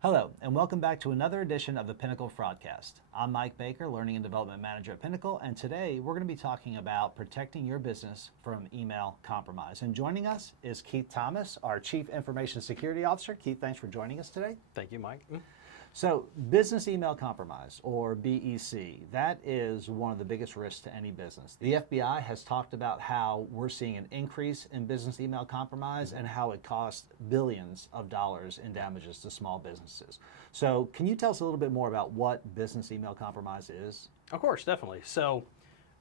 Hello, and welcome back to another edition of the Pinnacle Fraudcast. I'm Mike Baker, Learning and Development Manager at Pinnacle, and today we're going to be talking about protecting your business from email compromise. And joining us is Keith Thomas, our Chief Information Security Officer. Keith, thanks for joining us today. Thank you, Mike. So, business email compromise, or BEC, that is one of the biggest risks to any business. The FBI has talked about how we're seeing an increase in business email compromise and how it costs billions of dollars in damages to small businesses. So, can you tell us a little bit more about what business email compromise is? Of course, definitely. So,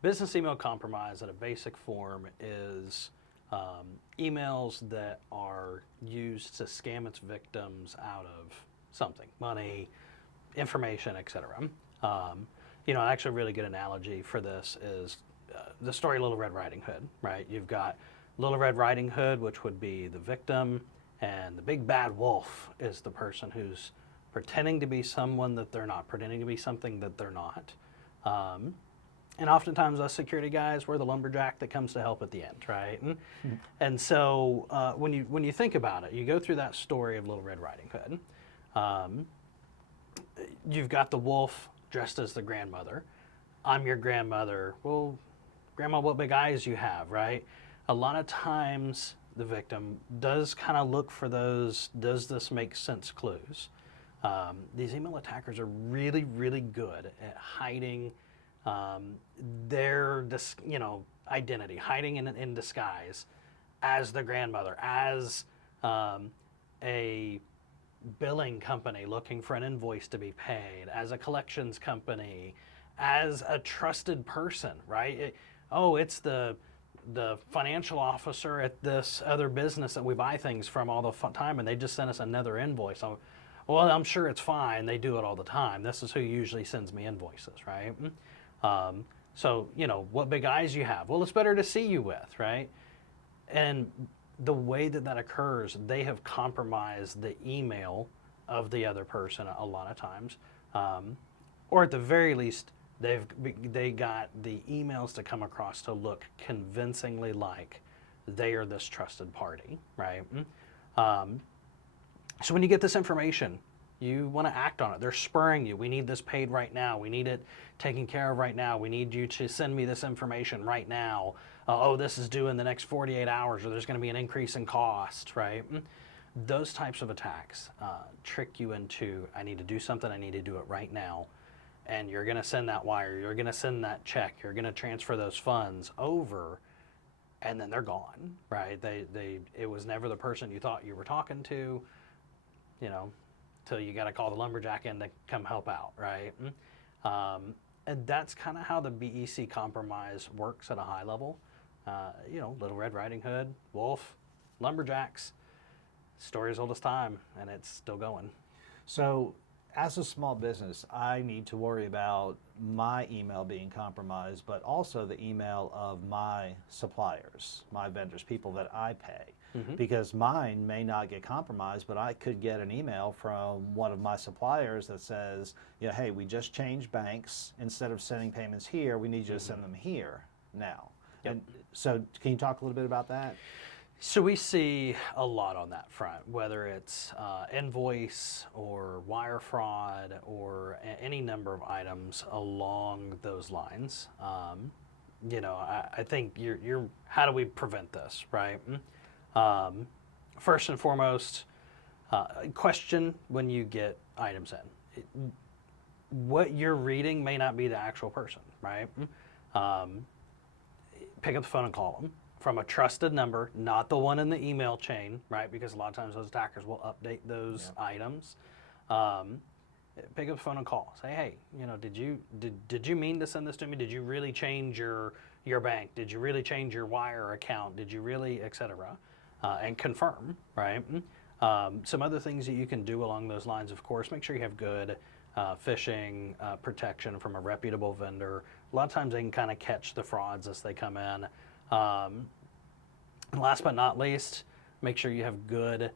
business email compromise at a basic form is emails that are used to scam its victims out of something, money, information, etc. Actually a really good analogy for this is the story Little Red Riding Hood, right? You've got Little Red Riding Hood, which would be the victim, and the big bad wolf is the person who's pretending to be someone that they're not, pretending to be something that they're not. And oftentimes us security guys, we're the lumberjack that comes to help at the end, right? And so when you think about it, you go through that story of Little Red Riding Hood. You've got the wolf dressed as the grandmother. I'm your grandmother. Well, grandma, what big eyes you have, right? A lot of times the victim does kind of look for those, does this make sense clues. These email attackers are really, really good at hiding their identity, hiding in disguise as the grandmother, as a billing company looking for an invoice to be paid, as a collections company, as a trusted person, right? It's the financial officer at this other business that we buy things from all the time, and they just sent us another invoice. I'm sure it's fine. They do it all the time. This is who usually sends me invoices, right? What big eyes you have? Well, it's better to see you with, right? And the way that occurs, they have compromised the email of the other person a lot of times, or at the very least, they got the emails to come across to look convincingly like they are this trusted party, right? So when you get this information, you want to act on it. They're spurring you. We need this paid right now. We need it taken care of right now. We need you to send me this information right now. This is due in the next 48 hours, or there's going to be an increase in cost, right? Those types of attacks trick you into, I need to do something, I need to do it right now. And you're going to send that wire, you're going to send that check, you're going to transfer those funds over, and then they're gone, right? It was never the person you thought you were talking to, till you got to call the lumberjack in to come help out, right? And that's kind of how the BEC compromise works at a high level. Little Red Riding Hood, wolf, lumberjacks, story as old as time, and it's still going. So, as a small business, I need to worry about my email being compromised, but also the email of my suppliers, my vendors, people that I pay. Because mine may not get compromised, but I could get an email from one of my suppliers that says, hey, we just changed banks. Instead of sending payments here, we need you to send them here now. Yep. And so can you talk a little bit about that? So we see a lot on that front, whether it's invoice or wire fraud or any number of items along those lines. I think you're how do we prevent this, right? First and foremost, question when you get items in. What you're reading may not be the actual person, right? Pick up the phone and call them from a trusted number, not the one in the email chain, right? Because a lot of times those attackers will update those items. Pick up the phone and call. Say, hey, did you mean to send this to me? Did you really change your bank? Did you really change your wire account? Did you really, et cetera? And confirm, right? Some other things that you can do along those lines, of course, make sure you have good phishing protection from a reputable vendor. A lot of times they can kind of catch the frauds as they come in. Last but not least, make sure you have good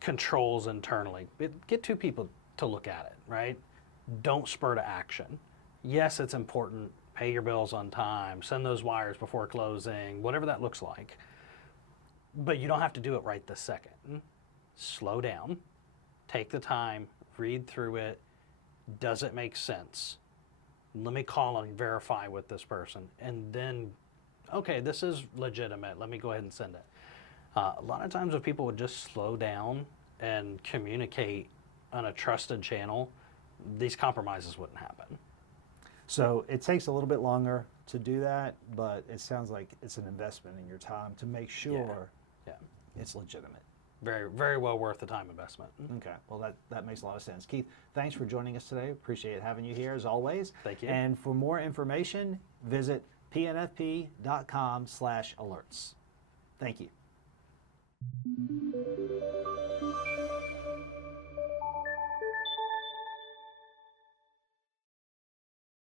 controls internally. Get two people to look at it, right? Don't spur to action. Yes, it's important pay your bills on time, send those wires before closing, whatever that looks like. But you don't have to do it right this second. Slow down, take the time, read through it. Does it make sense? Let me call and verify with this person. And then, okay, this is legitimate. Let me go ahead and send it. A lot of times if people would just slow down and communicate on a trusted channel, these compromises wouldn't happen. So it takes a little bit longer to do that, but it sounds like it's an investment in your time to make sure Yeah. it's legitimate. Very, very well worth the time investment. Okay, well that makes a lot of sense. Keith, thanks for joining us today. Appreciate having you here as always. Thank you. And for more information, visit pnfp.com/alerts. Thank you.